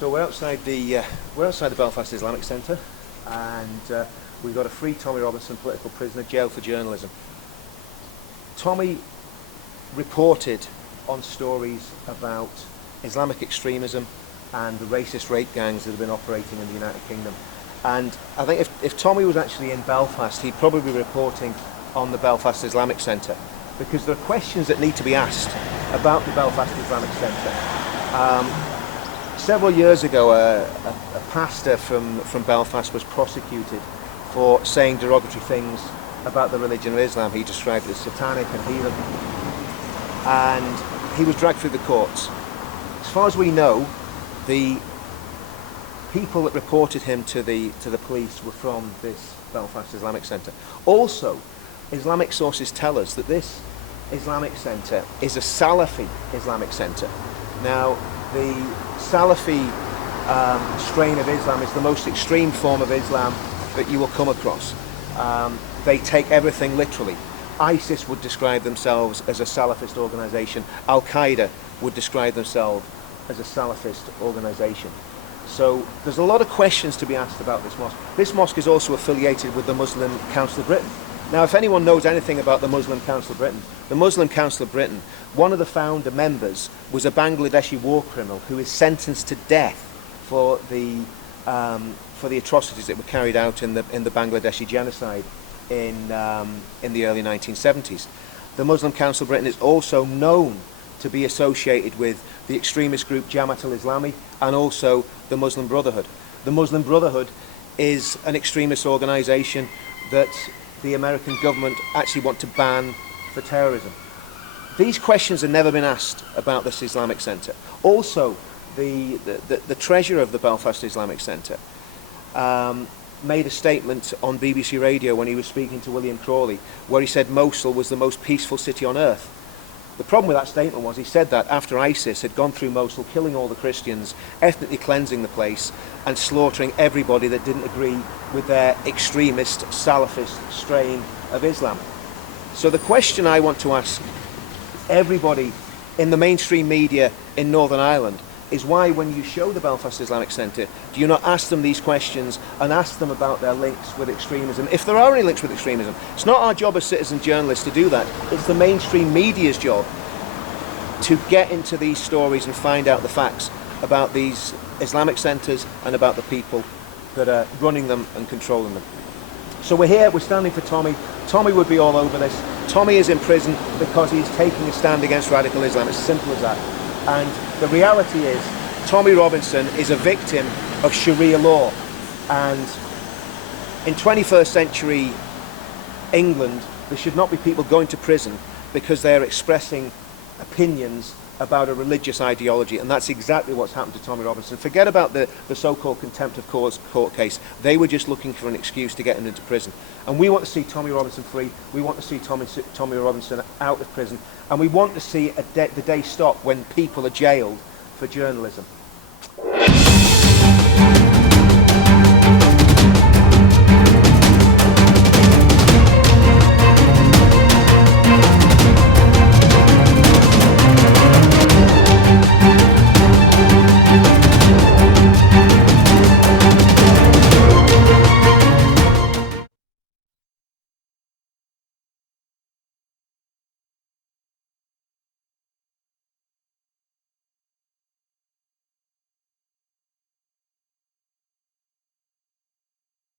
So we're outside the Belfast Islamic Centre, and we've got a free Tommy Robinson political prisoner jailed for journalism. Tommy reported on stories about Islamic extremism and the racist rape gangs that have been operating in the United Kingdom. And I think if Tommy was actually in Belfast, he'd probably be reporting on the Belfast Islamic Centre, because there are questions that need to be asked about the Belfast Islamic Centre. Several years ago, a pastor from Belfast was prosecuted for saying derogatory things about the religion of Islam. He described it as satanic and heathen, and he was dragged through the courts. As far as we know, the people that reported him to the police were from this Belfast Islamic Centre. Also, Islamic sources tell us that this Islamic Centre is a Salafi Islamic Centre. Now, the Salafi strain of Islam is the most extreme form of Islam that you will come across. They take everything literally. ISIS would describe themselves as a Salafist organisation. Al-Qaeda would describe themselves as a Salafist organisation. So there's a lot of questions to be asked about this mosque. This mosque is also affiliated with the Muslim Council of Britain. Now, if anyone knows anything about the Muslim Council of Britain, the Muslim Council of Britain, one of the founder members was a Bangladeshi war criminal who is sentenced to death for the atrocities that were carried out in the Bangladeshi genocide in the early 1970s. The Muslim Council of Britain is also known to be associated with the extremist group Jamaat al-Islami and also the Muslim Brotherhood. The Muslim Brotherhood is an extremist organisation that the American government actually want to ban for terrorism. These questions have never been asked about this Islamic Centre. Also, the treasurer of the Belfast Islamic Centre made a statement on BBC Radio when he was speaking to William Crawley, where he said Mosul was the most peaceful city on earth. The problem with that statement was he said that after ISIS had gone through Mosul, killing all the Christians, ethnically cleansing the place, and slaughtering everybody that didn't agree with their extremist Salafist strain of Islam. So the question I want to ask everybody in the mainstream media in Northern Ireland is why, when you show the Belfast Islamic Centre, do you not ask them these questions and ask them about their links with extremism? If there are any links with extremism, it's not our job as citizen journalists to do that. It's the mainstream media's job to get into these stories and find out the facts about these Islamic centres and about the people that are running them and controlling them. So we're here, we're standing for Tommy. Tommy would be all over this. Tommy is in prison because he's taking a stand against radical Islam. It's as simple as that. And the reality is, Tommy Robinson is a victim of Sharia law. And in 21st century England, there should not be people going to prison because they're expressing opinions about a religious ideology, and that's exactly what's happened to Tommy Robinson. Forget about the so-called contempt of court case. They were just looking for an excuse to get him into prison. And we want to see Tommy Robinson free. We want to see Tommy Robinson out of prison. And we want to see the day stop when people are jailed for journalism.